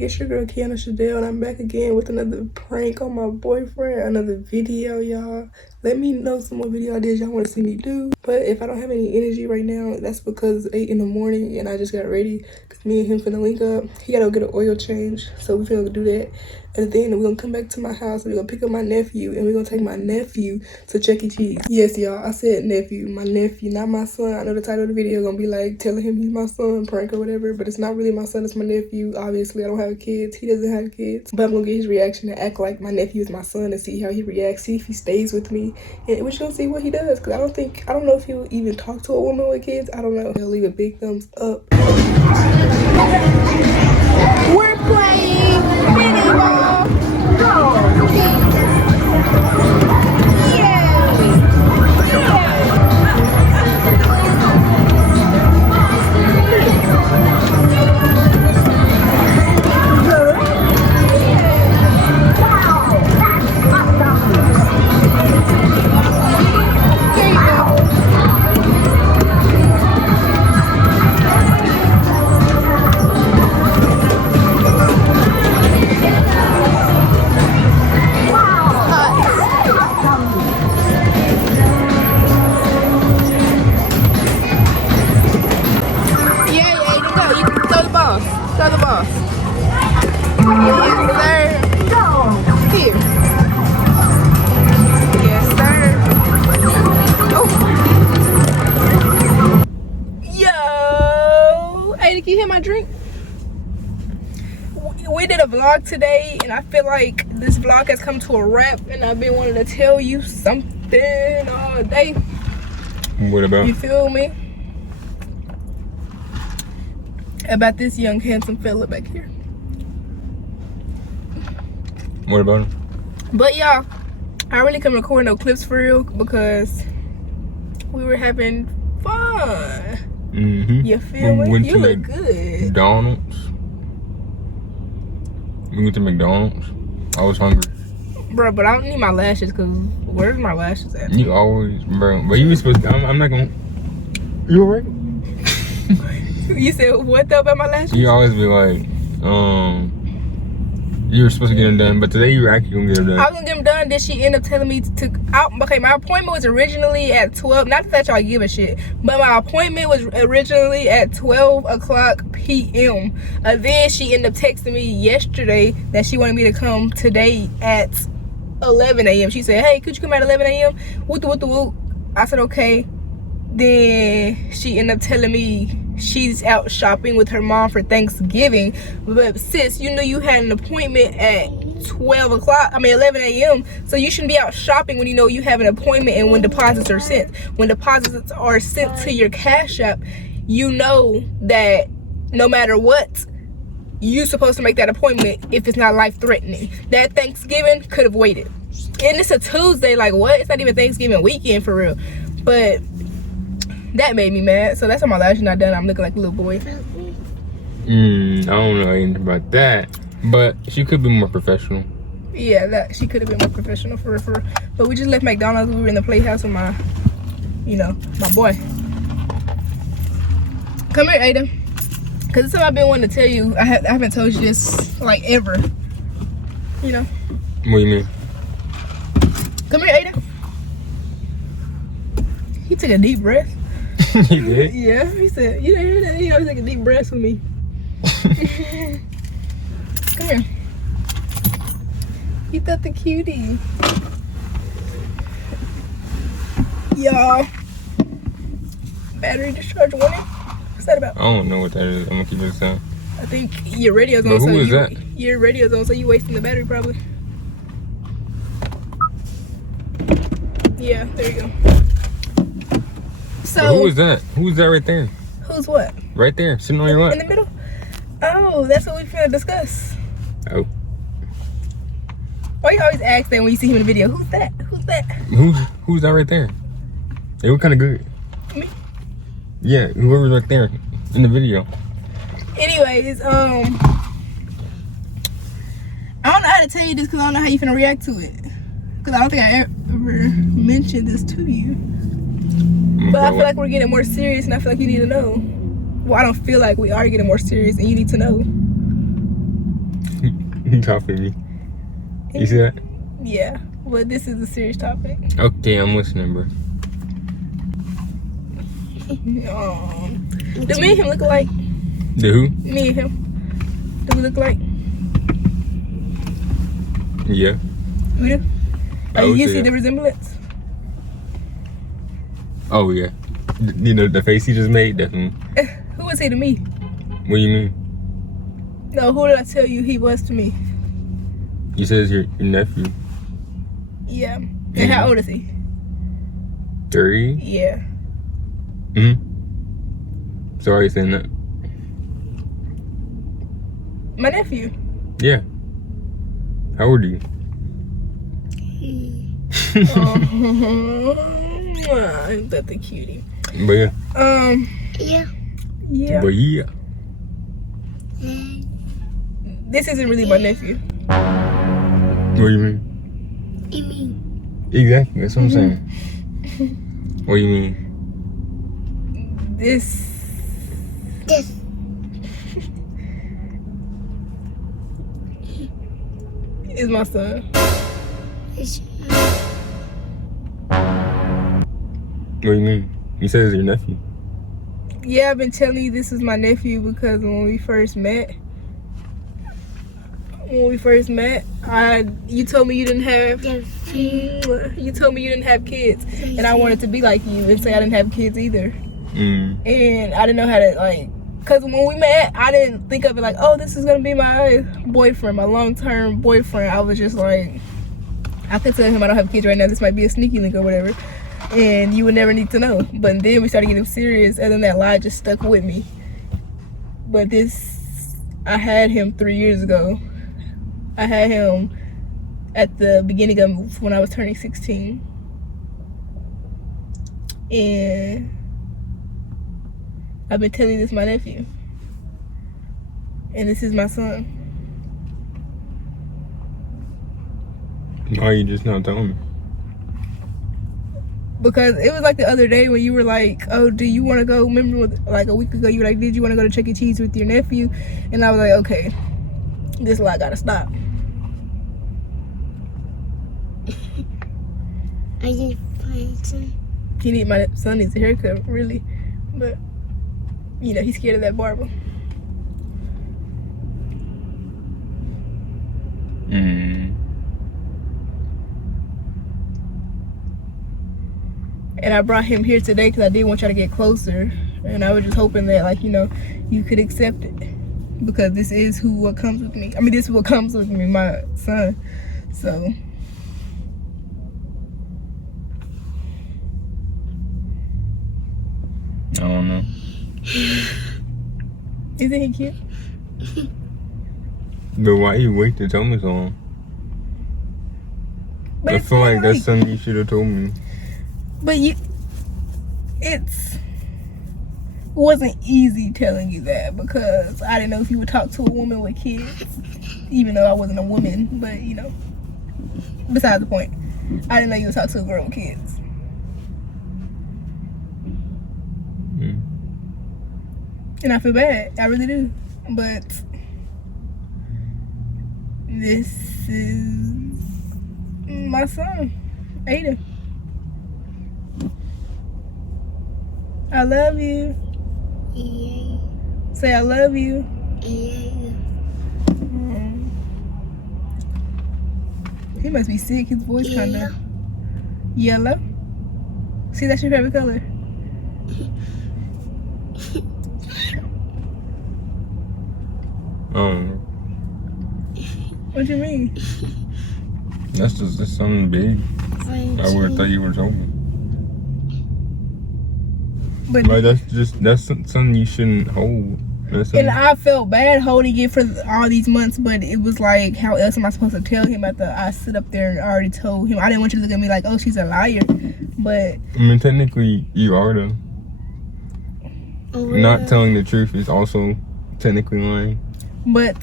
morning, it's your girl Keannachadellent, and I'm back again with another prank on my boyfriend, another video, y'all. Let me know some more video ideas y'all want to see me do. But if I don't have any energy right now, that's because it's 8 in the morning and I just got ready because me and him finna link up. He gotta go get an oil change, so we finna go do that. And then we're gonna come back to my house and we're gonna pick up my nephew and we're gonna take my nephew to Chuck E. Cheese. Yes, y'all, I said nephew, my nephew, not my son. I know the title of the video gonna be like telling him he's my son, prank or whatever, but it's not really my son, it's my nephew. Obviously, I don't have kids, he doesn't have kids, but I'm gonna get his reaction and act like my nephew is my son and see how he reacts, see if he stays with me, and we're just gonna see what he does, because I don't know if he'll even talk to a woman with kids. I don't know. He'll leave a big thumbs up. We're playing mini ball. Throw the ball. Yes, sir. Here. Yes, sir. Oh. Yo. Hey, can you hear my drink? We did a vlog today, and I feel like this vlog has come to a wrap, and I've been wanting to tell you something all day. What about? You feel me? About this young handsome fella back here. What about him? But y'all, I really couldn't record no clips for real because we were having fun. You feel me? You look good. McDonald's. We went to McDonald's. I was hungry. Bro, but I don't need my lashes because where's my lashes at? You always, bro. But you were supposed to, I'm not gonna. You alright? You said what though about my lashes? You always be like, you were supposed to get them done, but today you were actually gonna get them done. I was gonna get them done, then she ended up telling me to okay, my appointment was originally at 12, not that y'all give a shit, but my appointment was originally at 12 o'clock p.m. Then she ended up texting me yesterday that she wanted me to come today at 11 a.m. She said, hey, could you come at 11 a.m.? Woot woot woot. I said, okay. Then she ended up telling me she's out shopping with her mom for Thanksgiving. But sis, you knew you had an appointment at 11 a.m. So you shouldn't be out shopping when you know you have an appointment and when deposits are sent. When deposits are sent to your Cash App, you know that no matter what, you're supposed to make that appointment if it's not life-threatening. That Thanksgiving could have waited. And it's a Tuesday, like what? It's not even Thanksgiving weekend for real. But that made me mad. So that's why my lashes not done. I'm looking like a little boy. I don't know anything about that. But she could be more professional. Yeah, that she could have been more professional for real. But we just left McDonald's. We were in the playhouse with my, my boy. Come here, Ada. Cause it's something I've been wanting to tell you. I haven't told you this like ever. You know. What do you mean? Come here, Ada. He took a deep breath. He did? Yeah, he said, you didn't hear that? He always take a deep breath with me. Come here. He thought the cutie. Y'all. Battery discharge warning. What's that about? I don't know what that is. I'm gonna keep it sound. I think your radio's on. But who is that? Your radio's on, so you wasting the battery probably. Yeah, there you go. So but who is that? Who's that right there? Who's what? Right there, sitting on your lap. In the middle? Oh, that's what we're gonna discuss. Oh. Why you always ask that when you see him in the video? Who's that? Who's that? Who's that right there? They were kind of good. Me? Yeah, whoever's right there in the video. Anyways, I don't know how to tell you this because I don't know how you finna react to it. Because I don't think I ever mentioned this to you. But I feel like we're getting more serious and I feel like you need to know. Well, I don't feel like we are getting more serious and you need to know. Topping me. You see that? Yeah, but this is a serious topic. Okay, I'm listening, bro. Do me and him look alike? The who? Me and him. Do we look alike? Yeah. We do? I Oh, would you say see yeah. the resemblance? Oh yeah. You know the face he just made, definitely. Who was he to me? What do you mean? No, who did I tell you he was to me? You said it's your nephew. Yeah. And how old is he? 3? Yeah. Sorry saying that. My nephew. Yeah. How old are you? Ain't that the cutie? But yeah. Yeah. But yeah. This isn't really my nephew. What do you mean? Exactly. That's what I'm saying. What do you mean? This is my son. What do you mean? You said it's your nephew. Yeah, I've been telling you this is my nephew because when we first met, you told me you didn't have kids, and I wanted to be like you and say I didn't have kids either. And I didn't know how to, like, because when we met, I didn't think of it like, oh, this is gonna be my boyfriend, my long-term boyfriend. I was just like, I could tell him I don't have kids right now. This might be a sneaky link or whatever, and you would never need to know. But then we started getting serious, and then that lie just stuck with me. But I had him 3 years ago. I had him at the beginning of when I was turning 16. And I've been telling you this is my nephew. And this is my son. Why are you just not telling me? Because it was like the other day when you were like, oh, do you want to go? Remember, like a week ago, you were like, did you want to go to Chuck E. Cheese with your nephew? And I was like, okay, this lie gotta stop. I didn't find some. My son needs a haircut, really. But, you know, he's scared of that barber. And I brought him here today because I did want y'all to get closer. And I was just hoping that, like, you know, you could accept it. Because this is what comes with me. I mean, this is what comes with me, my son. So. I don't know. Isn't he cute? But why you wait to tell me so long? But I feel like that's something you should have told me. But it wasn't easy telling you that because I didn't know if you would talk to a woman with kids, even though I wasn't a woman. But you know, besides the point, I didn't know you would talk to a girl with kids. And I feel bad, I really do. But this is my son, Aiden. I love you. Yeah. Say I love you. Yeah. He must be sick. His voice kind of yellow. See, that's your favorite color. What you mean? That's something big. I would have thought you were told me. But like that's something you shouldn't hold. And I felt bad holding it for all these months, but it was like, how else am I supposed to tell him after I sit up there and already told him? I didn't want you to look at me like, oh, she's a liar. But I mean, technically, you are though. Not telling the truth is also technically lying. But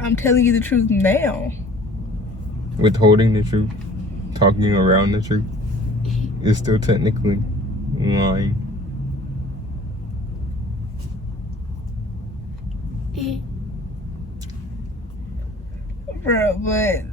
I'm telling you the truth now. Withholding the truth, talking around the truth, is still technically lying. bro. But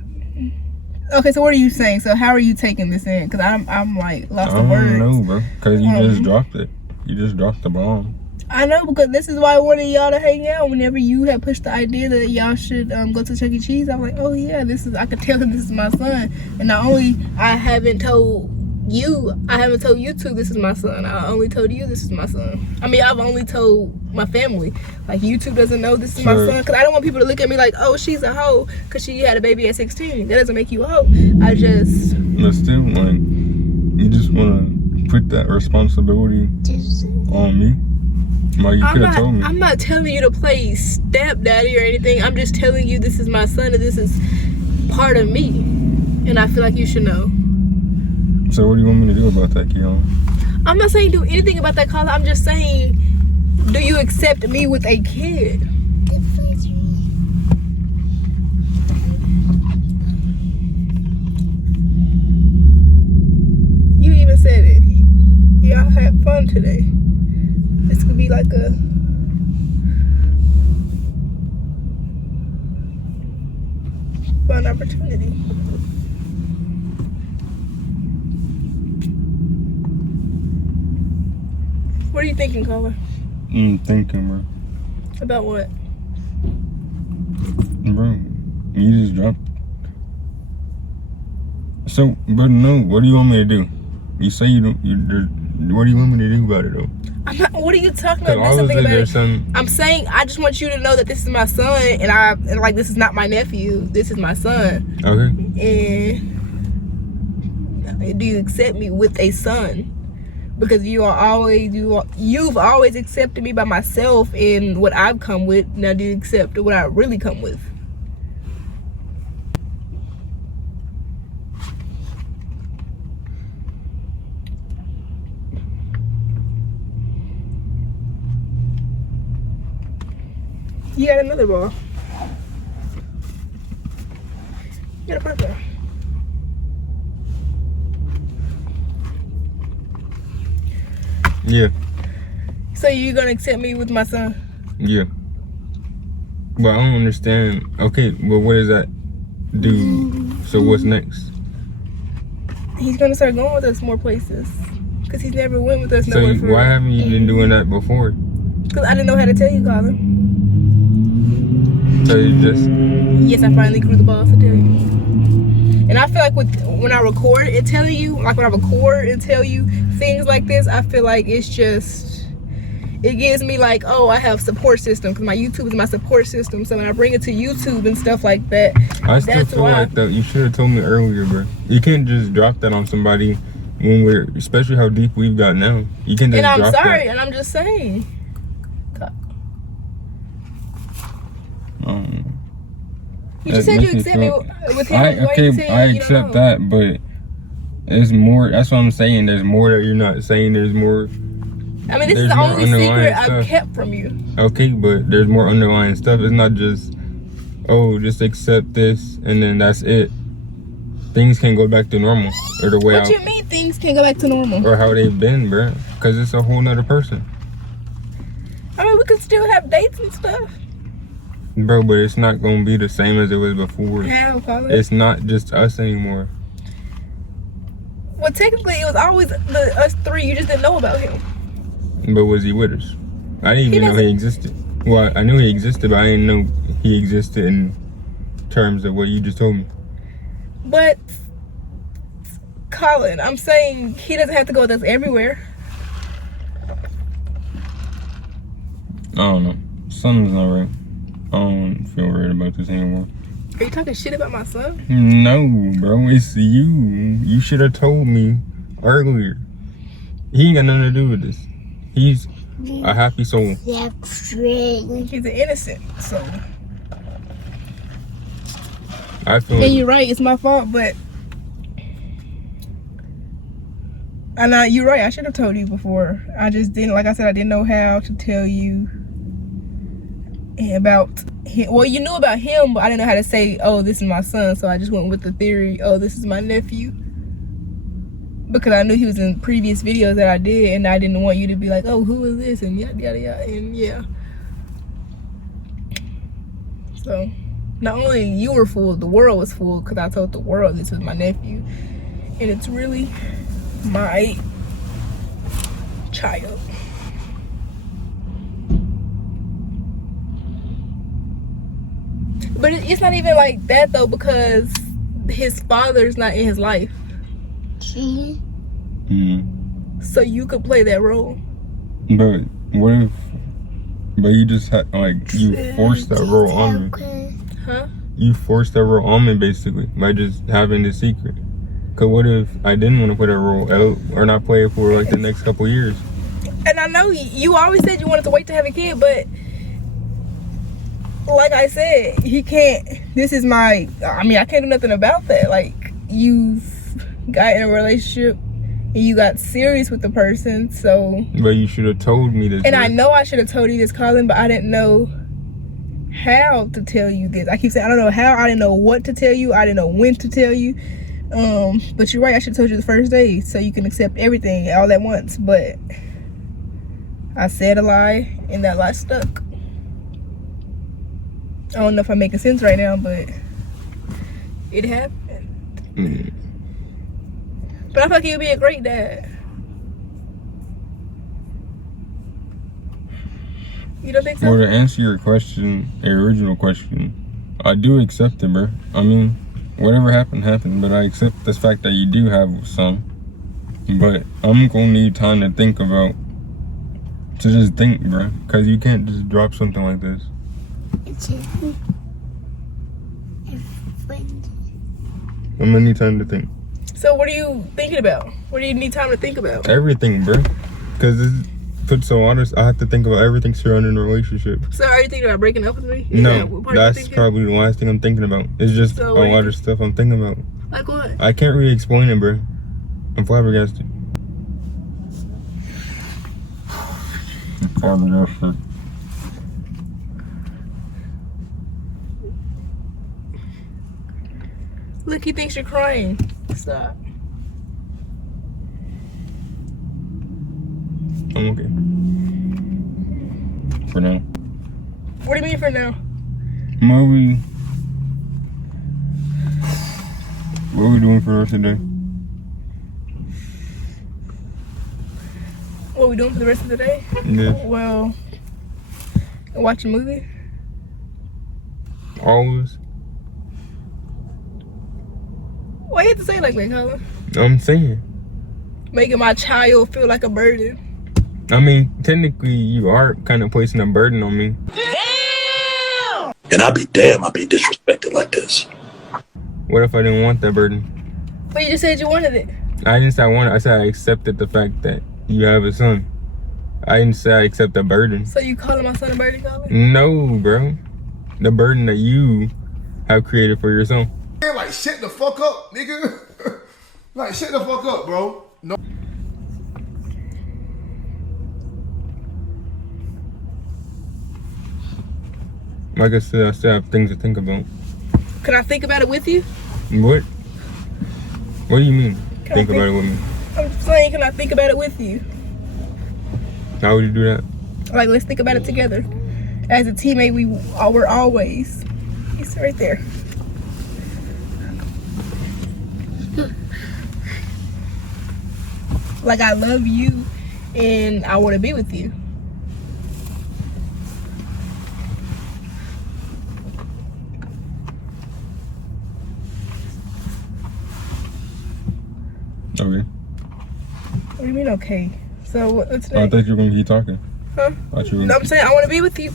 okay, so what are you saying? So how are you taking this in? Because I'm like lost for words. I don't know, bro. Because you just dropped it. You just dropped the bomb. I know, because this is why I wanted y'all to hang out. Whenever you had pushed the idea that y'all should go to Chuck E. Cheese, I was like, oh yeah, I could tell him this is my son. And not only I haven't told YouTube this is my son. I only told you this is my son. I mean, I've only told my family. Like, YouTube doesn't know this is my son. Because I don't want people to look at me like, oh, she's a hoe because she had a baby at 16. That doesn't make you a hoe. But still, like, you just want to put that responsibility on me. Like, you could have told me. I'm not telling you to play stepdaddy or anything. I'm just telling you this is my son and this is part of me. And I feel like you should know. So what do you want me to do about that, Keon? I'm not saying do anything about that, Carla. I'm just saying, do you accept me with a kid? You even said it. Y'all had fun today. This could be like a fun opportunity. What are you thinking, Carla? I'm thinking, bro. About what? Bro, you just dropped. So, but no, what do you want me to do? You say you don't. What do you want me to do about it, though? I'm not, what are you talking about? Do something about it. I'm saying I just want you to know that this is my son, and like this is not my nephew. This is my son. Okay. And do you accept me with a son? Because you've always accepted me by myself and what I've come with. Now do you accept what I really come with? You got another ball. You got a purple. Yeah. So you gonna accept me with my son? Yeah. But I don't understand. Okay, well, what does that do? So what's next? He's gonna start going with us more places. Cause he's never went with us nowhere. So why haven't you been doing that before? Cause I didn't know how to tell you, Colin. So you just... Yes, I finally grew the balls to tell you. And I feel like when I record and tell you, like when I record and tell you things like this, I feel like it's just, it gives me like, oh, I have support system, because my YouTube is my support system. So when I bring it to YouTube and stuff like that, I still feel like that you should have told me earlier, bro. You can't just drop that on somebody when we're, especially how deep we've got now. You can just drop that. And I'm sorry, that. And I'm just saying. You just said you accept me with him. I accept that, but there's more. That's what I'm saying. There's more that you're not saying. There's more. I mean, this is the only secret I've kept from you. Okay, but there's more underlying stuff. It's not just, oh, just accept this and then that's it. Things can go back to normal, or the way. What you mean things can go back to normal? Or how they've been, bro? Because it's a whole nother person. I mean, we could still have dates and stuff. Bro, but it's not gonna be the same as it was before. How, Colin? It's not just us anymore. Well, technically, it was always us three. You just didn't know about him. But was he with us? I didn't even know he existed. Well, I knew he existed, but I didn't know he existed in terms of what you just told me. But, Colin, I'm saying he doesn't have to go with us everywhere. I don't know. Something's not right. I don't feel right about this anymore. Are you talking shit about my son? No, bro. It's you. You should have told me earlier. He ain't got nothing to do with this. He's a happy soul. He's an innocent soul. I feel. And you're right. It's my fault, but you're right. I should have told you before. I just didn't. Like I said, I didn't know how to tell you about him. Well, you knew about him, but I didn't know how to say, oh, this is my son. So I just went with the theory, oh, this is my nephew, because I knew he was in previous videos that I did, and I didn't want you to be like, oh, who is this, and yada yada yada, and yeah. So Not only you were fooled, the world was fooled because I told the world this was my nephew. And it's really my child. But it's not even like that though, because his father's not in his life. So you could play that role. But what if? But you just had you forced that role on me. Huh? You forced that role on me basically by just having the secret. Cause what if I didn't want to put that role out or not play it for like the next couple years? And I know you always said you wanted to wait to have a kid, but like I said, he can't. This is my. I mean, I can't do nothing about that. Like, you've got in a relationship and you got serious with the person, so. But you should have told me this. And I know I should have told you this, Colin, but I didn't know how to tell you this. I keep saying I don't know how. I didn't know what to tell you. I didn't know when to tell you. But you're right. I should have told you the first day so you can accept everything all at once. But I said a lie, and that lie stuck. I don't know if I'm making sense right now, but it happened. But I feel like he would be a great dad. You don't think so? Well, to answer your question, your original question, I do accept it, bro. I mean, whatever happened, happened. But I accept the fact that you do have a son. But I'm gonna need time to think about, to just think, bro. Because you can't just drop something like this. I'm gonna need time to think. So what are you thinking about? What do you need time to think about? Everything, bro. Because this puts so honest. I have to think about everything surrounding the relationship. So are you thinking about breaking up with me? No, that's probably the last thing I'm thinking about. It's just a lot of stuff I'm thinking about. Like what? I can't really explain it, bro. I'm flabbergasted. I'm flabbergasted. Look, he thinks you're crying. Stop. I'm okay. For now. What do you mean for now? Movie. What are we doing for the rest of the day? What are we doing for the rest of the day? Yeah. Well, watch a movie. Always. Why you have to say it like that, Colin? I'm saying. Making my child feel like a burden. I mean, technically, you are kind of placing a burden on me. Damn! And I'd be damn, I'd be disrespected like this. What if I didn't want that burden? But you just said you wanted it. I didn't say I wanted it. I said I accepted the fact that you have a son. I didn't say I accept the burden. So you calling my son a burden, Colin? No, bro. The burden that you have created for your son. Like, shut the fuck up, nigga. Like, shut the fuck up, bro. No. Like I said, I still have things to think about. Can I think about it with you? What? What do you mean? Can Think about it with me. I'm saying, can I think about it with you? How would you do that? Like, let's think about it together. As a teammate, we're always. He's right there. Like, I love you and I want to be with you. Okay. What do you mean, okay? So what's I next? thought you were going to keep talking. Huh? No, I'm saying I want to be with you.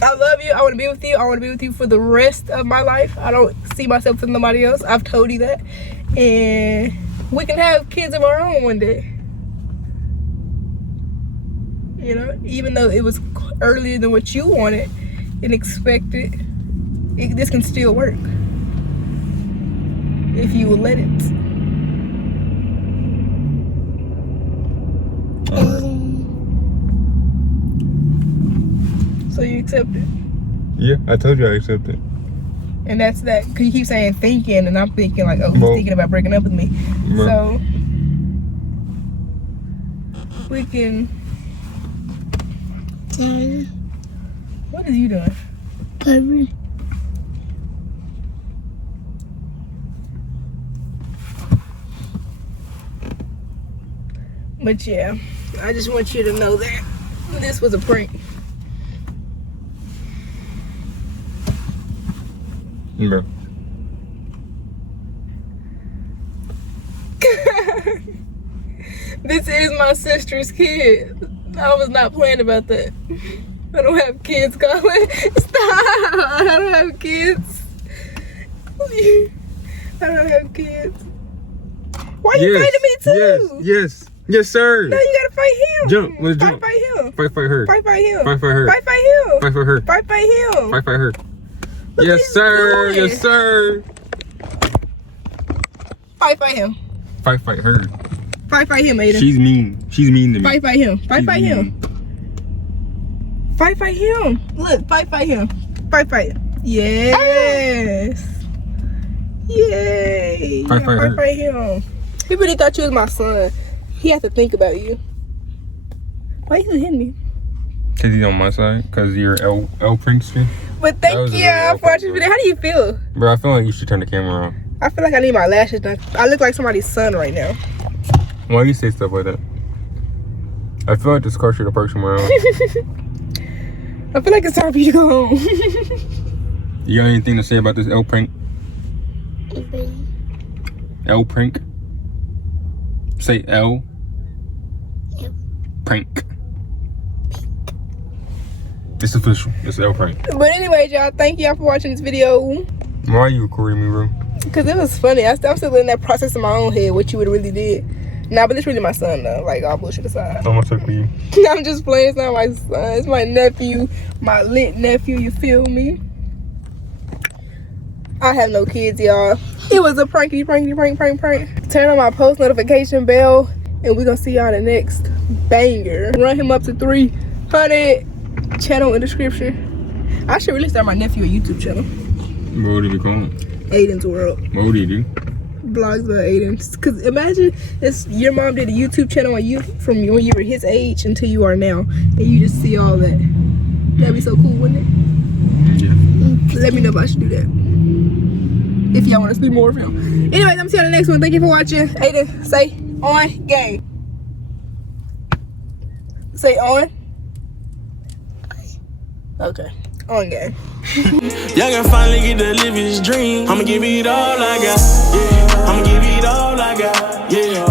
I love you. I want to be with you. I want to be with you for the rest of my life. I don't see myself with nobody else. I've told you that. And we can have kids of our own one day. You know, even though it was earlier than what you wanted and expected, this can still work if you will let it. So you accept it? Yeah, I told you I accept it. And that's that. Cause you keep saying thinking, and I'm thinking like, oh, he's thinking about breaking up with me. Bro. So we can. What is you doing? Baby. But yeah, I just want you to know that this was a prank. Bro. This is my sister's kid. I was not playing about that. I don't have kids, Colin. Stop! I don't have kids. I don't have kids. Why you fighting me too? Yes, sir. No, you gotta fight him. Jump, let's jump. Fight him. Fight her. Fight him. Fight her. Fight him. Fight for her. Fight him. Fight her. Look Yes, what he's sir. doing. Yes, sir. Fight him. Fight her. Fight him, Aiden. She's mean to me. Fight him. She's Fight him. mean. Fight him. Look, fight him. Fight. Yes. Yay. Fight her. Fight him. He really thought you was my son. He had to think about you. Why you hitting me? Cause he's on my side. Cause you're L prankster. But thank you for watching the video. How do you feel? Bro, I feel like you should turn the camera on. I feel like I need my lashes done. I look like somebody's son right now. Why do you say stuff like that? I feel like this car should approach my own. I feel like it's time for you to go home. You got anything to say about this L prank? L prank? Say L. Prank. It's official. It's L prank. But anyways, y'all, thank y'all for watching this video. Why are you recording me, bro? Because it was funny. I'm still in that process in my own head, what you would really did. Nah, but it's really my son, though. Like, all bullshit aside. I'm gonna talk to you. I'm just playing. It's not my son. It's my nephew. My lit nephew, you feel me? I have no kids, y'all. It was a prank. Turn on my post notification bell, and we're gonna see y'all in the next banger. Run him up to 300. Channel in the description. I should really start my nephew a YouTube channel. What would you be calling? Aiden's World. What would you do? Vlogs about Aiden. Cause imagine if your mom did a YouTube channel on you from when you were his age until you are now, and you just see all that. That'd be so cool, wouldn't it? Yeah. Let me know if I should do that. If y'all want to see more of him. Anyways, I'm see you on the next one. Thank you for watching. Aiden, say on game. Say on. Okay. On game. Y'all can finally get to live his dream. I'ma give it all I got.